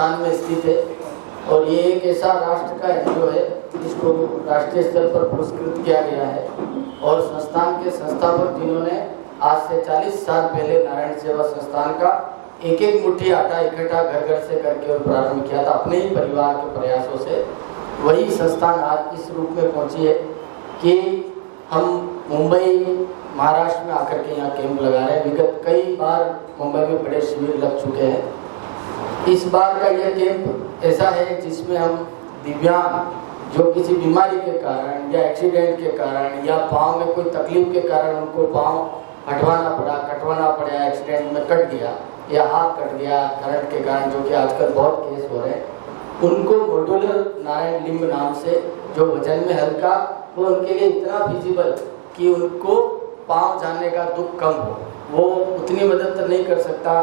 राजस्थान में स्थित है और ये एक ऐसा राष्ट्र का एनजीओ है जिसको राष्ट्रीय स्तर पर पुरस्कृत किया गया है। और संस्थान के संस्थापक जिन्होंने आज से 40 साल पहले नारायण सेवा संस्थान का एक एक मुट्ठी आटा इकट्ठा घर घर से करके और प्रारंभ किया था अपने ही परिवार के प्रयासों से, वही संस्थान आज इस रूप में पहुंची है कि हम मुंबई महाराष्ट्र में आकर के यहाँ कैंप लगा रहे हैं। विगत कई बार मुंबई में बड़े शिविर लग चुके हैं। इस बार का यह कैंप ऐसा है जिसमें हम दिव्यांग जो किसी बीमारी के कारण या एक्सीडेंट के कारण या पाँव में कोई तकलीफ के कारण उनको पाँव हटवाना पड़ा, कटवाना पड़ा, एक्सीडेंट में कट गया या हाथ कट गया करंट के कारण, जो कि आजकल बहुत केस हो रहे हैं, उनको मॉड्यूलर नारायण लिम्ब नाम से जो वजन में हल्का, वो उनके लिए इतना फिजिबल कि उनको पाँव जानने का दुख कम हो। वो उतनी मदद तो नहीं कर सकता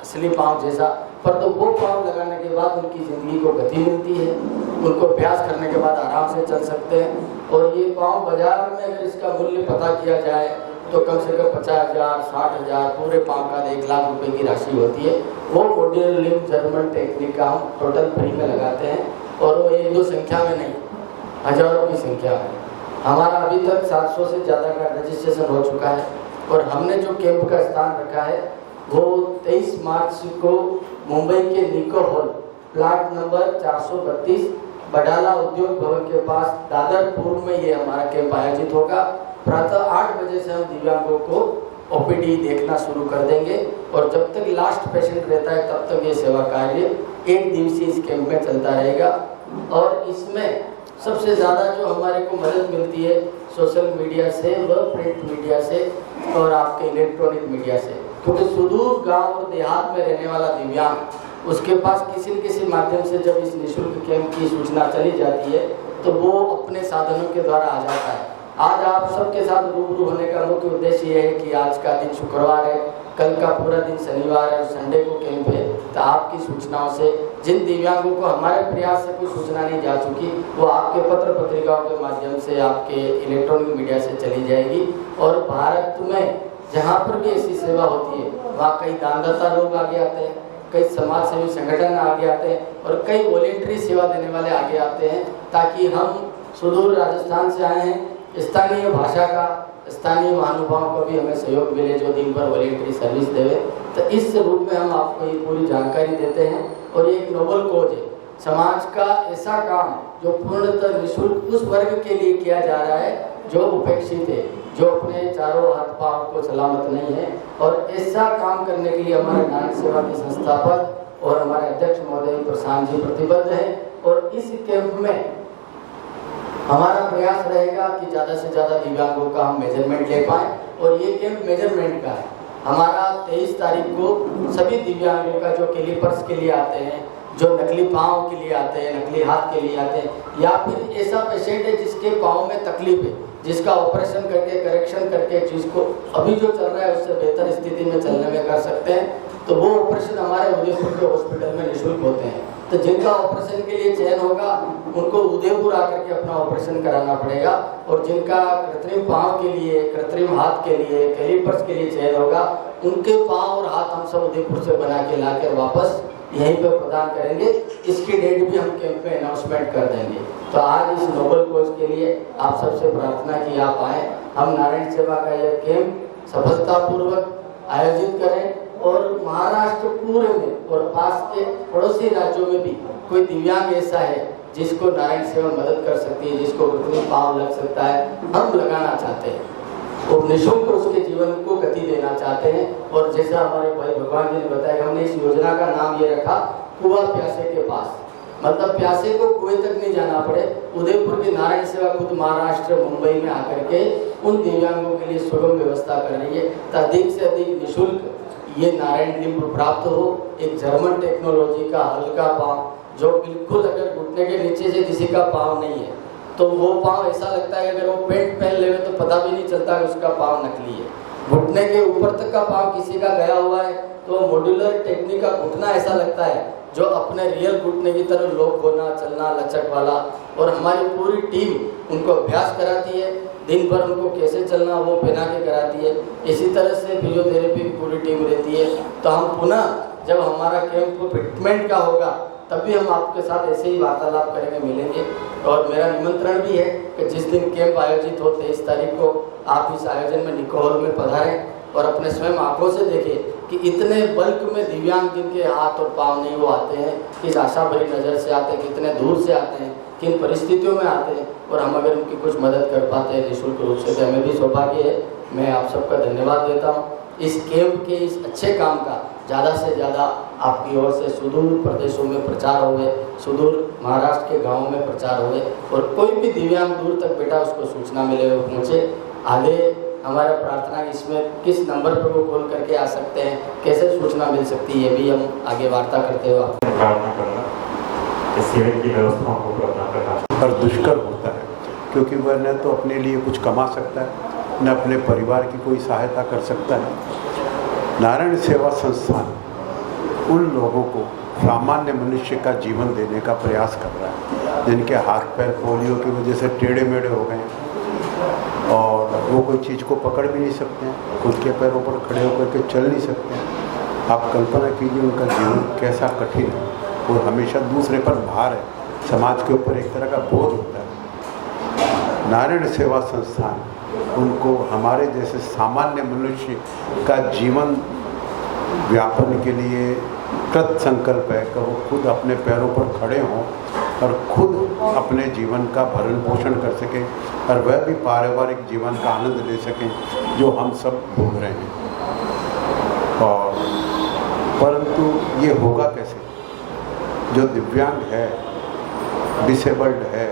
असली पाँव जैसा, पर तो वो पाँव लगाने के बाद उनकी ज़िंदगी को गति मिलती है, उनको अभ्यास करने के बाद आराम से चल सकते हैं। और ये पाँव बाजार में अगर इसका मूल्य पता किया जाए तो कम से कम 50,000, 60,000, पूरे पाँव का 1 लाख रुपए की राशि होती है। वो मॉड्यूलर लिम्ब जर्मन टेक्निक का हम टोटल फ्री में लगाते हैं और वो 1-2 संख्या में नहीं, हजारों की संख्या में। हमारा अभी तक 700 से ज़्यादा का रजिस्ट्रेशन हो चुका है और हमने जो कैंप का स्थान रखा है वो 23 मार्च को मुंबई के निको हॉल, प्लाट नंबर 432, बडाला उद्योग भवन के पास दादर पूर्व में ये हमारा कैंप आयोजित होगा। प्रातः 8 बजे से हम दिव्यांगों को ओपीडी देखना शुरू कर देंगे और जब तक लास्ट पेशेंट रहता है तब तक ये सेवा कार्य 1 दिवसीय इस कैंप में चलता रहेगा। और इसमें सबसे ज़्यादा जो हमारे को मदद मिलती है सोशल मीडिया से व प्रिंट मीडिया से और आपके इलेक्ट्रॉनिक मीडिया से, क्योंकि सुदूर गांव और देहात में रहने वाला दिव्यांग, उसके पास किसी न किसी माध्यम से जब इस निःशुल्क कैंप की सूचना चली जाती है तो वो अपने साधनों के द्वारा आ जाता है। आज आप सबके साथ रूबरू होने का मुख्य उद्देश्य ये है कि आज का दिन शुक्रवार है, कल का पूरा दिन शनिवार है और संडे को कैंप है, तो आपकी सूचनाओं से जिन दिव्यांगों को हमारे प्रयास से कोई सूचना नहीं जा चुकी वो आपके पत्र पत्रिकाओं के माध्यम से, आपके इलेक्ट्रॉनिक मीडिया से चली जाएगी। और भारत में जहाँ पर भी ऐसी सेवा होती है वहाँ कई दानदाता लोग आगे आते हैं, कई समाज सेवी संगठन आगे आते हैं और कई वॉलेंट्री सेवा देने वाले आगे आते हैं, ताकि हम सुदूर राजस्थान से आए हैं, स्थानीय भाषा का, स्थानीय महानुभावों को भी हमें सहयोग मिले जो दिन भर वॉलेंट्री सर्विस देवे। तो इस रूप में हम आपको ये पूरी जानकारी देते हैं। और ये एक नोबल कॉज है, समाज का ऐसा काम जो पूर्णतः निःशुल्क उस वर्ग के लिए किया जा रहा है जो उपेक्षित है, जो अपने चारों हाथ पांव को सलामत नहीं है। और ऐसा काम करने के लिए हमारे नारायण सेवा के संस्थापक और हमारे अध्यक्ष महोदय प्रशांत जी प्रतिबद्ध है। और इस कैंप में हमारा प्रयास रहेगा कि ज़्यादा से ज़्यादा दिव्यांगों का हम मेजरमेंट ले पाएँ। और ये कैंप मेजरमेंट का है। हमारा 23 तारीख को सभी दिव्यांगों का जो कैलिपर्स के लिए आते हैं, जो नकली पाँव के लिए आते हैं, नकली हाथ के लिए आते हैं, या फिर ऐसा पेशेंट है जिसके पाँव में तकलीफ है, जिसका ऑपरेशन करके करेक्शन करके जिसको अभी जो चल रहा है उससे बेहतर स्थिति में चलने में कर सकते हैं, तो वो ऑपरेशन हमारे उदयपुर के हॉस्पिटल में निःशुल्क होते हैं। तो जिनका ऑपरेशन के लिए चयन होगा उनको उदयपुर आकर के अपना ऑपरेशन कराना पड़ेगा। और जिनका कृत्रिम पाँव के लिए, कृत्रिम हाथ के लिए, कैलिपर्स के लिए चयन होगा, उनके पाँव और हाथ हम सब उदयपुर से बना के ला कर वापस यहीं पर प्रदान करेंगे। इसकी डेट भी हम कैंप में अनाउंसमेंट कर देंगे। तो आज इस नोबल कोज के लिए आप सबसे प्रार्थना की आप आए, हम नारायण सेवा का यह कैंप सफलतापूर्वक आयोजित करें और महाराष्ट्र पूरे में और पास के पड़ोसी राज्यों में भी कोई दिव्यांग ऐसा है जिसको नारायण सेवा मदद कर सकती है, जिसको कृत्रिम पाँव लग सकता है, हम लगाना चाहते हैं और निःशुल्क उसके जीवन को गति देना चाहते हैं। और जैसा हमारे भाई भगवान जी ने बताया, हमने इस योजना का नाम ये रखा कुआं प्यासे के पास, मतलब प्यासे को कुएं तक नहीं जाना पड़े। उदयपुर की नारायण सेवा खुद महाराष्ट्र मुंबई में आकर के उन दिव्यांगों के लिए सुगम व्यवस्था कर रही है, तो अधिक से अधिक निःशुल्क ये नारायण लिम्ब प्राप्त हो। एक जर्मन टेक्नोलॉजी का हल्का पाँव जो बिल्कुल अगर घुटने के नीचे से किसी का पाँव नहीं है तो वो पाँव ऐसा लगता है अगर वो पेंट पहन ले तो पता भी नहीं चलता कि उसका पाँव नकली है। घुटने के ऊपर तक का पाँव किसी का गया हुआ है तो मॉड्यूलर टेक्निक का घुटना ऐसा लगता है जो अपने रियल घुटने की तरह लोक होना, चलना, लचक वाला। और हमारी पूरी टीम उनको अभ्यास कराती है, दिन भर उनको कैसे चलना वो पहना के कराती है। इसी तरह से फिजियोथेरेपी की पूरी टीम रहती है। तो हम पुनः जब हमारा कैंप फिटमेंट का होगा तब भी हम आपके साथ ऐसे ही वार्तालाप करेंगे, मिलेंगे। और मेरा निमंत्रण भी है कि जिस दिन कैंप आयोजित हो 23 तारीख को आप इस आयोजन में निकोल में पधारें और अपने स्वयं आंखों से देखें कि इतने बल्क में दिव्यांग जिनके हाथ और पाँव नहीं वो आते हैं, किस आशा भरी नज़र से आते हैं, कितने दूर से आते हैं, किन परिस्थितियों में आते हैं, और हम अगर उनकी कुछ मदद कर पाते हैं निःशुल्क रूप से तो हमें भी सौभाग्य है। मैं आप सबका धन्यवाद देता हूँ। इस कैंप के इस अच्छे काम का ज़्यादा से ज़्यादा आपकी ओर से सुदूर प्रदेशों में प्रचार होवे, सुदूर महाराष्ट्र के गाँवों में प्रचार होवे, और कोई भी दिव्यांग दूर तक बेटा उसको सूचना मिले वो पहुँचे। आगे हमारा प्रार्थना इसमें किस नंबर पर वो कॉल करके आ सकते हैं, कैसे सूचना मिल सकती है, ये भी हम आगे वार्ता करते हुए प्रार्थना करना कि शिविर की व्यवस्थाओं को अपना प्रकाश पर दुष्कर होता है, क्योंकि वह न तो अपने लिए कुछ कमा सकता है न अपने परिवार की कोई सहायता कर सकता है। नारायण सेवा संस्थान उन लोगों को सामान्य मनुष्य का जीवन देने का प्रयास कर रहा है जिनके हाथ पैर पोलियो की वजह से टेढ़े मेढ़े हो गए और वो कोई चीज़ को पकड़ भी नहीं सकते हैं, खुद के पैरों पर खड़े होकर के चल नहीं सकते हैं। आप कल्पना कीजिए उनका जीवन कैसा कठिन है और हमेशा दूसरे पर भार है, समाज के ऊपर एक तरह का बोझ होता है। नारायण सेवा संस्थान उनको हमारे जैसे सामान्य मनुष्य का जीवन व्यापन के लिए कृत संकल्प है कि वो खुद अपने पैरों पर खड़े हों और खुद अपने जीवन का भरण पोषण कर सकें और वह भी पारिवारिक जीवन का आनंद ले सकें जो हम सब भोग रहे हैं। और परंतु ये होगा कैसे? जो दिव्यांग है, डिसेबल्ड है,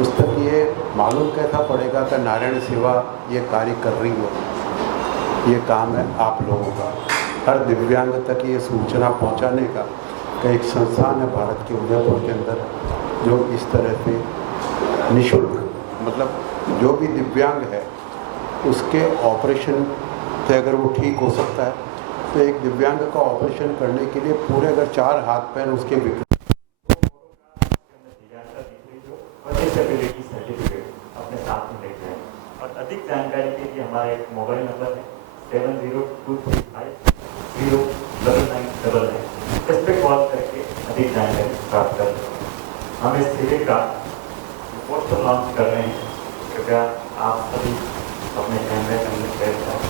उस तक ये मालूम कैसा पड़ेगा कि नारायण सेवा ये कार्य कर रही हो। ये काम है आप लोगों का, हर दिव्यांग तक ये सूचना पहुंचाने का कि एक संस्थान है भारत के उदयपुर के अंदर जो इस तरह से निःशुल्क, मतलब जो भी दिव्यांग है उसके ऑपरेशन से अगर वो ठीक हो सकता है तो एक दिव्यांग का ऑपरेशन करने के लिए पूरे अगर 4 हाथ पैर उसके डिसेबिलिटी सर्टिफिकेट अपने साथ में लेते हैं। और अधिक जानकारी के लिए हमारा एक मोबाइल नंबर है 7023509999। इस पर कॉल करके अधिक जानकारी प्राप्त कर सकते हैं। हम इस शिविर का पोस्टर लॉन्च कर रहे हैं, कृपया आप सभी अपने कैमरे के अंदर शेयर करें।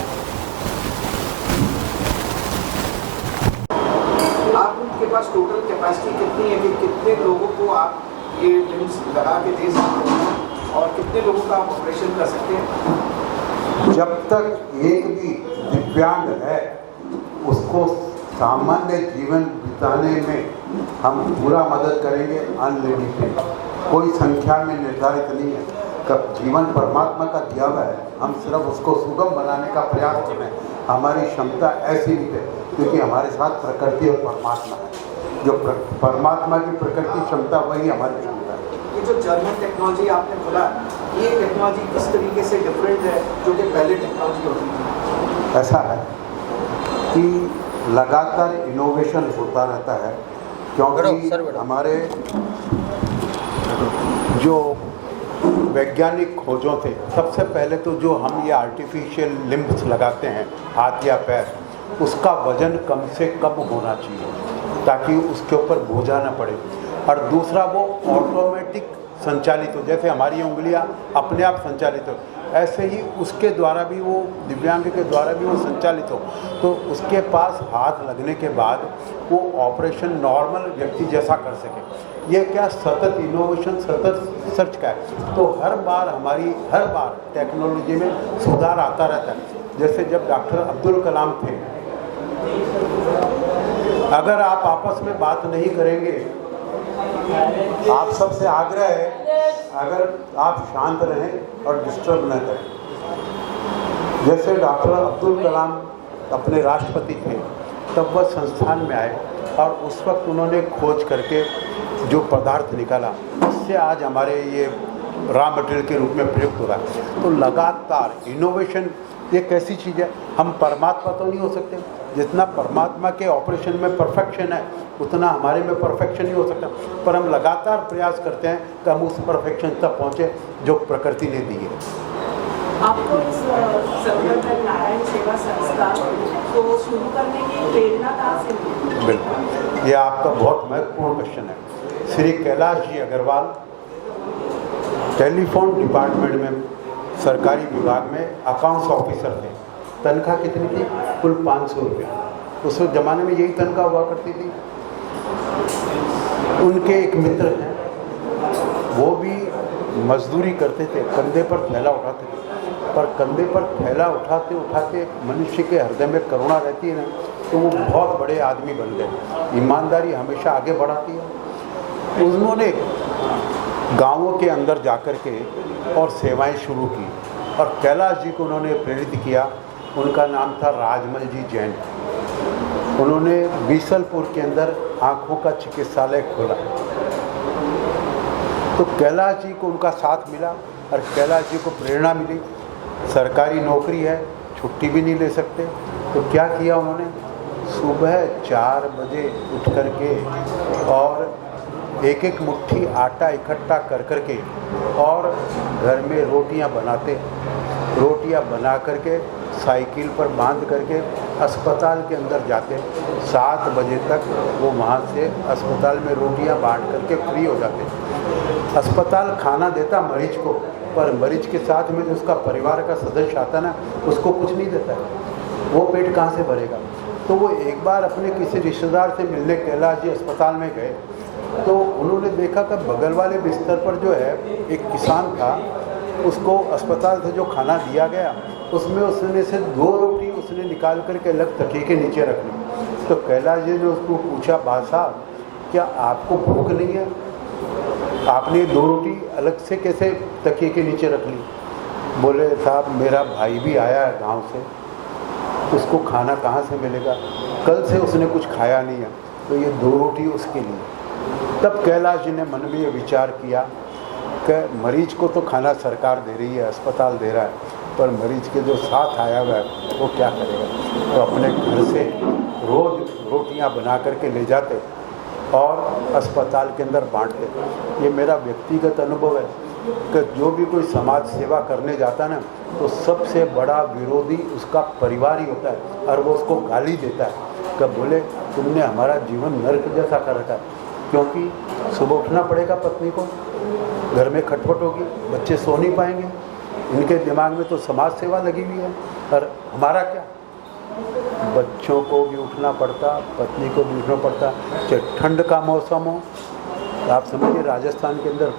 आप उनके पास टोटल कैपेसिटी कितनी है कि कितने लोगों को आप ये लिम्स लगा के दे सकते हैं और कितने लोगों का आप ऑपरेशन कर सकते हैं? जब तक एक भी दिव्यांग है उसको सामान्य जीवन बिताने में हम पूरा मदद करेंगे। अनलिमिटेड, कोई संख्या में निर्धारित नहीं है। कब जीवन परमात्मा का दिया हुआ है, हम सिर्फ उसको सुगम बनाने का प्रयास कर रहे हैं। हमारी क्षमता ऐसी नहीं है क्योंकि हमारे साथ प्रकृति और परमात्मा है। जो परमात्मा की प्रकृति क्षमता वही हमारी क्षमता है। ये जो जर्मन टेक्नोलॉजी आपने बोला, ये टेक्नोलॉजी किस तरीके से डिफरेंट है जो कि पहले टेक्नोलॉजी होती थी? ऐसा है कि लगातार इनोवेशन होता रहता है क्योंकि हमारे जो वैज्ञानिक खोजों थे, सबसे पहले तो जो हम ये आर्टिफिशियल लिम्ब्स लगाते हैं हाथ या पैर, उसका वजन कम से कम होना चाहिए ताकि उसके ऊपर बोझा ना पड़े। और दूसरा वो ऑटोमेटिक संचालित हो, जैसे हमारी उंगलियां अपने आप संचालित हो, ऐसे ही उसके द्वारा भी वो दिव्यांग के द्वारा भी वो संचालित हो, तो उसके पास हाथ लगने के बाद वो ऑपरेशन नॉर्मल व्यक्ति जैसा कर सके। ये क्या सतत इनोवेशन, सतत सर्च का है। तो हर बार टेक्नोलॉजी में सुधार आता रहता है। जैसे जब डॉक्टर अब्दुल कलाम थे, अगर आप आपस में बात नहीं करेंगे, आप सबसे आग्रह है अगर आप शांत रहें और डिस्टर्ब न करें। जैसे डॉक्टर अब्दुल कलाम अपने राष्ट्रपति थे, तब वह संस्थान में आए और उस वक्त उन्होंने खोज करके जो पदार्थ निकाला, उससे आज हमारे ये रॉ मटेरियल के रूप में प्रयुक्त हो रहा है। तो लगातार इनोवेशन एक ऐसी चीज़ है, हम परमात्मा तो नहीं हो सकते, जितना परमात्मा के ऑपरेशन में परफेक्शन है उतना हमारे में परफेक्शन नहीं हो सकता, पर हम लगातार प्रयास करते हैं कि हम उस परफेक्शन तक पहुँचे जो प्रकृति ने दी है। आपको इस संगठन नारायण सेवा संस्था को शुरू करने की प्रेरणा कहाँ से मिली? बिल्कुल, ये आपका बहुत महत्वपूर्ण क्वेश्चन है। श्री कैलाश जी अग्रवाल टेलीफोन डिपार्टमेंट में सरकारी विभाग में अकाउंट्स ऑफिसर थे। तनख्वाह कितनी थी? कुल 500 रुपया। उस ज़माने में यही तनख्वाह हुआ करती थी। उनके एक मित्र हैं, वो भी मजदूरी करते थे, कंधे पर थैला उठाते थे, पर कंधे पर थैला उठाते उठाते मनुष्य के हृदय में करुणा रहती है ना, तो वो बहुत बड़े आदमी बन गए। ईमानदारी हमेशा आगे बढ़ाती है। उन्होंने गांवों के अंदर जाकर के और सेवाएं शुरू की और कैलाश जी को उन्होंने प्रेरित किया। उनका नाम था राजमल जी जैन। उन्होंने बीसलपुर के अंदर आँखों का चिकित्सालय खोला। तो कैलाश जी को उनका साथ मिला और कैलाश जी को प्रेरणा मिली। सरकारी नौकरी है, छुट्टी भी नहीं ले सकते, तो क्या किया उन्होंने? सुबह 4 बजे उठ कर के और एक एक मुट्ठी आटा इकट्ठा कर करके और घर में रोटियां बनाते। रोटियां बना करके साइकिल पर बांध करके अस्पताल के अंदर जाते। 7 बजे तक वो वहाँ से अस्पताल में रोटियां बांट करके फ्री हो जाते। अस्पताल खाना देता मरीज को, पर मरीज के साथ में जो उसका परिवार का सदस्य आता ना, उसको कुछ नहीं देता है। वो पेट कहाँ से भरेगा? तो वो एक बार अपने किसी रिश्तेदार से मिलने कैलाश जी अस्पताल में गए, तो उन्होंने देखा कि बगल वाले बिस्तर पर जो है एक किसान था, उसको अस्पताल से जो खाना दिया गया उसमें उसने से 2 रोटी उसने निकाल करके अलग तकिए के नीचे रख ली। तो कैलाश जी ने उसको पूछा, भाई साहब क्या आपको भूख नहीं है? आपने 2 रोटी अलग से कैसे तकिए के नीचे रख ली? बोले साहब मेरा भाई भी आया है गांव से, उसको खाना कहाँ से मिलेगा? कल से उसने कुछ खाया नहीं है, तो ये 2 रोटी उसके लिए। तब कैलाश जी ने मन में ये विचार किया कि मरीज को तो खाना सरकार दे रही है, अस्पताल दे रहा है, पर मरीज के जो साथ आया हुआ है वो क्या करेगा? तो अपने घर से रोज़ रोटियां बना करके ले जाते और अस्पताल के अंदर बांटते। ये मेरा व्यक्तिगत अनुभव है कि जो भी कोई समाज सेवा करने जाता ना, तो सबसे बड़ा विरोधी उसका परिवार ही होता है और वो उसको गाली देता है कि बोले तुमने हमारा जीवन नर्क जैसा कर रखा है। क्योंकि सुबह उठना पड़ेगा पत्नी को, घर में खटपट होगी, बच्चे सो नहीं पाएंगे, इनके दिमाग में तो समाज सेवा लगी हुई है। और हमारा क्या? बच्चों को भी उठना पड़ता, पत्नी को भी उठना पड़ता, चाहे ठंड का मौसम हो। आप समझिए राजस्थान के अंदर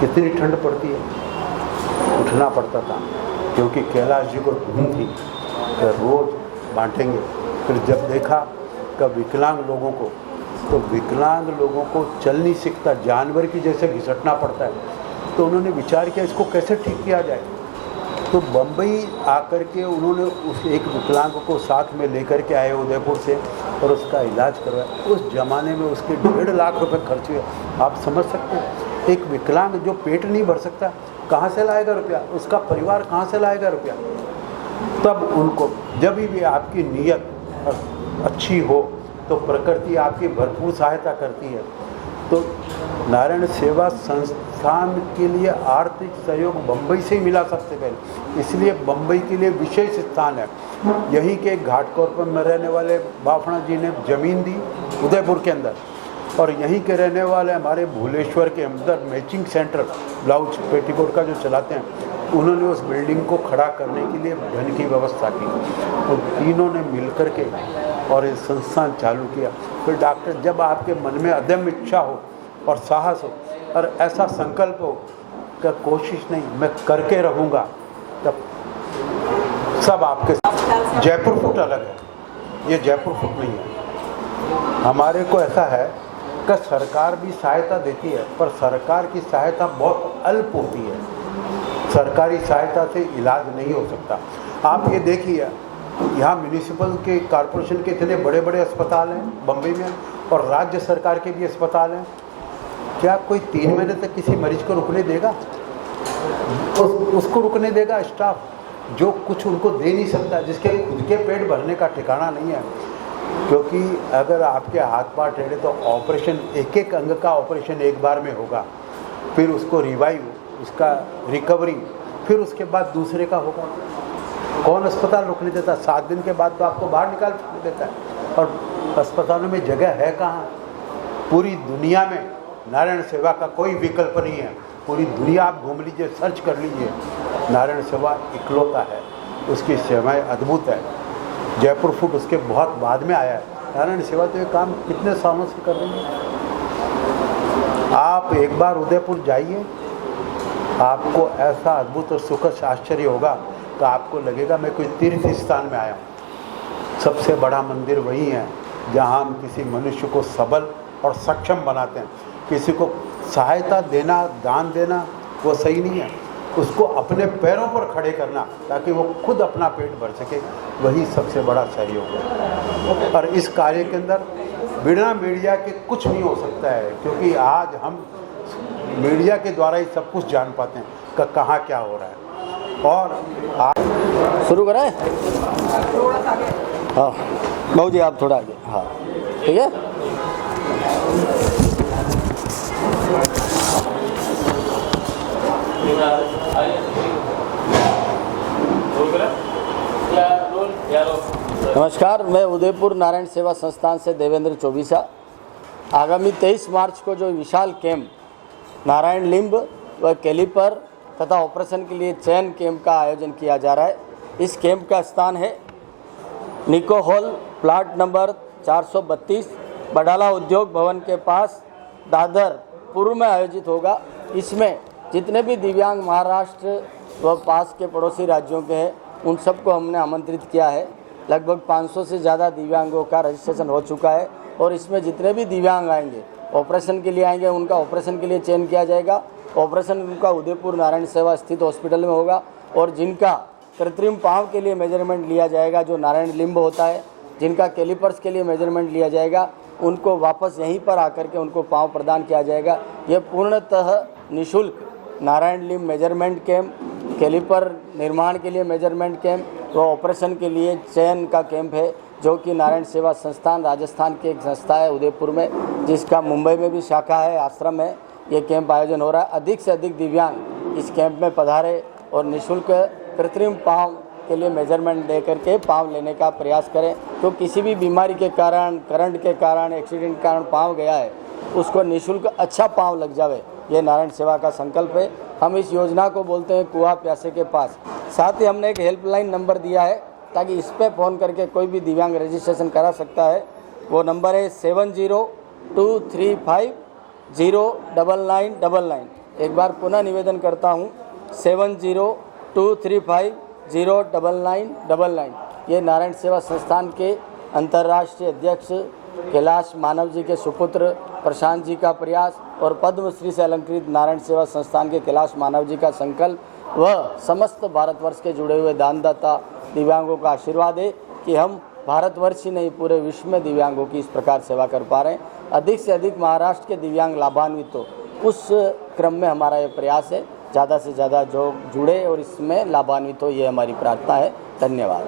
कितनी ठंड पड़ती है, उठना पड़ता था। क्योंकि कैलाश जी को धुन थी कि रोज़ बांटेंगे। फिर जब देखा कि विकलांग लोगों को, तो विकलांग लोगों को चल नहीं सकता, जानवर की जैसे घिसटना पड़ता है, तो उन्होंने विचार किया इसको कैसे ठीक किया जाए। तो बम्बई आकर के उन्होंने उस एक विकलांग को साथ में लेकर के आए उदयपुर से और उसका इलाज करवाया। उस ज़माने में उसके 1.5 लाख रुपए खर्च हुए। आप समझ सकते हैं, एक विकलांग जो पेट नहीं भर सकता कहाँ से लाएगा रुपया? उसका परिवार कहाँ से लाएगा रुपया? तब उनको जब भी आपकी नीयत अच्छी हो तो प्रकृति आपकी भरपूर सहायता करती है। तो नारायण सेवा संस्थान के लिए आर्थिक सहयोग बम्बई से ही मिला सबसे पहले, इसलिए बम्बई के लिए विशेष स्थान है। यहीं के घाटकोपर में रहने वाले बाफना जी ने ज़मीन दी उदयपुर के अंदर, और यहीं के रहने वाले हमारे भूलेश्वर के अंदर मैचिंग सेंटर ब्लाउज पेटीकोट का जो चलाते हैं, उन्होंने उस बिल्डिंग को खड़ा करने के लिए धन की व्यवस्था की। तो तीनों ने मिलकर के और ये संस्थान चालू किया। फिर डॉक्टर, जब आपके मन में अदम्य इच्छा हो और साहस हो और ऐसा संकल्प हो कि कोशिश नहीं मैं करके रहूँगा, तब सब आपके साथ। जयपुर फुट अलग है, ये जयपुर फुट नहीं है। हमारे को ऐसा है कि सरकार भी सहायता देती है, पर सरकार की सहायता बहुत अल्प होती है। सरकारी सहायता से इलाज नहीं हो सकता। आप ये देखिए, यहाँ म्यूनिसिपल के कॉरपोरेशन के इतने बड़े बड़े अस्पताल हैं बम्बई में, और राज्य सरकार के भी अस्पताल हैं। क्या कोई 3 महीने तक किसी मरीज को रुकने देगा? उसको रुकने देगा स्टाफ जो कुछ उनको दे नहीं सकता, जिसके खुद के पेट भरने का ठिकाना नहीं है। क्योंकि अगर आपके हाथ पांव टेढ़े तो ऑपरेशन, एक एक अंग का ऑपरेशन एक बार में होगा, फिर उसको रिवाइव, उसका रिकवरी फिर उसके बाद दूसरे का होगा। कौन अस्पताल रुकने देता? 7 दिन के बाद तो आपको बाहर निकाल देता है। और अस्पतालों में जगह है कहाँ? पूरी दुनिया में नारायण सेवा का कोई विकल्प नहीं है। पूरी दुनिया आप घूम लीजिए, सर्च कर लीजिए, नारायण सेवा इकलौता है। उसकी सेवाएं अद्भुत है। जयपुर फूड उसके बहुत बाद में आया है। नारायण सेवा तो ये काम कितने सालों से कर रही है। आप एक बार उदयपुर जाइए, आपको ऐसा अद्भुत और सुखद आश्चर्य होगा तो आपको लगेगा मैं कोई तीर्थ स्थान में आया हूँ। सबसे बड़ा मंदिर वही है जहाँ हम किसी मनुष्य को सबल और सक्षम बनाते हैं। किसी को सहायता देना, दान देना वो सही नहीं है, उसको अपने पैरों पर खड़े करना ताकि वो खुद अपना पेट भर सके, वही सबसे बड़ा सहयोग है। और इस कार्य के अंदर बिना मीडिया के कुछ नहीं हो सकता है, क्योंकि आज हम मीडिया के द्वारा ही सब कुछ जान पाते हैं कि कहाँ क्या हो रहा है। और आज शुरू करें? हाँ बाबू जी आप थोड़ा आगे। हाँ ठीक है। नमस्कार, मैं उदयपुर नारायण सेवा संस्थान से देवेंद्र चौबीसा। आगामी 23 मार्च को जो विशाल कैंप नारायण लिम्ब व कैलिपर तथा ऑपरेशन के लिए चयन कैंप का आयोजन किया जा रहा है। इस कैंप का स्थान है निको हॉल, प्लाट नंबर 432, बडाला उद्योग भवन के पास, दादर पूर्व में आयोजित होगा। इसमें जितने भी दिव्यांग महाराष्ट्र व पास के पड़ोसी राज्यों के हैं उन सबको हमने आमंत्रित किया है। लगभग 500 से ज़्यादा दिव्यांगों का रजिस्ट्रेशन हो चुका है और इसमें जितने भी दिव्यांग आएंगे, ऑपरेशन के लिए आएंगे, उनका ऑपरेशन के लिए चयन किया जाएगा। ऑपरेशन उनका उदयपुर नारायण सेवा स्थित हॉस्पिटल में होगा और जिनका कृत्रिम पाँव के लिए मेजरमेंट लिया जाएगा, जो नारायण लिम्ब होता है, जिनका कैलिपर्स के लिए मेजरमेंट लिया जाएगा, उनको वापस यहीं पर आकर के उनको पाँव प्रदान किया जाएगा। ये पूर्णतः निःशुल्क Narayan limb measurement camp, calliper निर्माण के लिए मेजरमेंट कैंप व ऑपरेशन के लिए चयन का कैंप है, जो कि नारायण सेवा संस्थान राजस्थान की एक संस्था है उदयपुर में, जिसका मुंबई में भी शाखा है, आश्रम है। ये कैंप आयोजन हो रहा है। अधिक से अधिक दिव्यांग इस कैंप में पधारे और निःशुल्क कृत्रिम पाँव के लिए मेजरमेंट दे करके पाँव लेने का प्रयास करें। तो किसी भी बीमारी के कारण, करंट के कारण, एक्सीडेंट के कारण पाँव गया है, उसको निःशुल्क अच्छा पाँव लग जावे, ये नारायण सेवा का संकल्प है। हम इस योजना को बोलते हैं कुआं प्यासे के पास। साथ ही हमने एक हेल्पलाइन नंबर दिया है ताकि इस पर फ़ोन करके कोई भी दिव्यांग रजिस्ट्रेशन करा सकता है। वो नंबर है 7023509999। एक बार पुनः निवेदन करता हूँ, 7023509999। ये नारायण सेवा संस्थान के अंतर्राष्ट्रीय अध्यक्ष कैलाश मानव जी के सुपुत्र प्रशांत जी का प्रयास और पद्मश्री से अलंकृत नारायण सेवा संस्थान के कैलाश मानव जी का संकल्प व समस्त भारतवर्ष के जुड़े हुए दानदाता दिव्यांगों का आशीर्वाद है कि हम भारतवर्ष ही नहीं पूरे विश्व में दिव्यांगों की इस प्रकार सेवा कर पा रहे हैं। अधिक से अधिक महाराष्ट्र के दिव्यांग लाभान्वित हो, उस क्रम में हमारा ये प्रयास है। ज़्यादा से ज़्यादा जो जुड़े और इसमें लाभान्वित हो, ये हमारी प्रार्थना है। धन्यवाद।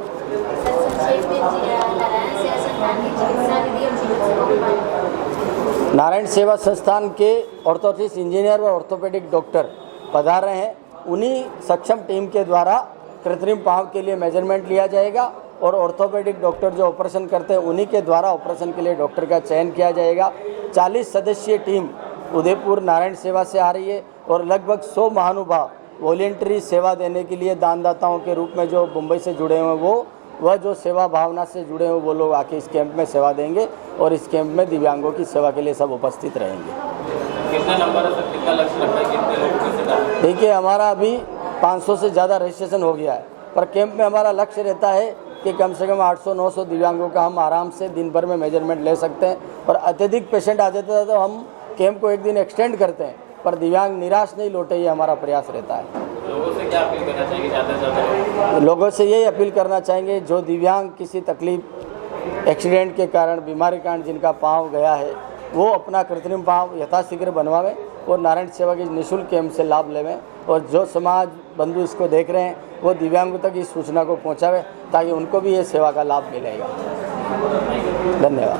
नारायण सेवा संस्थान के ऑर्थोटिस्ट इंजीनियर व ऑर्थोपेडिक डॉक्टर पधार रहे हैं। उन्हीं सक्षम टीम के द्वारा कृत्रिम पाँव के लिए मेजरमेंट लिया जाएगा और ऑर्थोपेडिक डॉक्टर जो ऑपरेशन करते हैं उन्हीं के द्वारा ऑपरेशन के लिए डॉक्टर का चयन किया जाएगा। 40 सदस्यीय टीम उदयपुर नारायण सेवा से आ रही है और लगभग 100 महानुभाव वॉलेंटरी सेवा देने के लिए दानदाताओं के रूप में जो मुंबई से जुड़े हुए हैं वह जो सेवा भावना से जुड़े हुए वो लोग आके इस कैंप में सेवा देंगे और इस कैंप में दिव्यांगों की सेवा के लिए सब उपस्थित रहेंगे। कितना नंबर है सर, कितना लक्ष्य रखा है, कितने लोग कैसे डालेंगे? देखिए, हमारा अभी 500 से ज़्यादा रजिस्ट्रेशन हो गया है, पर कैंप में हमारा लक्ष्य रहता है कि कम से कम 800-900 दिव्यांगों का हम आराम से दिन भर में मेजरमेंट ले सकते हैं। और अत्यधिक पेशेंट आ जाते हैं तो हम कैंप को एक दिन एक्सटेंड करते हैं, पर दिव्यांग निराश नहीं लौटे, ये हमारा प्रयास रहता है। लोगों से क्या अपील करना चाहिए ज़्यादा से ज़्यादा? लोगों से यही अपील करना चाहेंगे, जो दिव्यांग किसी तकलीफ, एक्सीडेंट के कारण, बीमारी के कारण जिनका पाँव गया है, वो अपना कृत्रिम पाँव यथाशीघ्र बनवावें और नारायण सेवा के निःशुल्क कैंप से लाभ लेवें। और जो समाज बंधु इसको देख रहे हैं वो दिव्यांगों तक इस सूचना को पहुँचावे ताकि उनको भी ये सेवा का लाभ मिलेगा। धन्यवाद।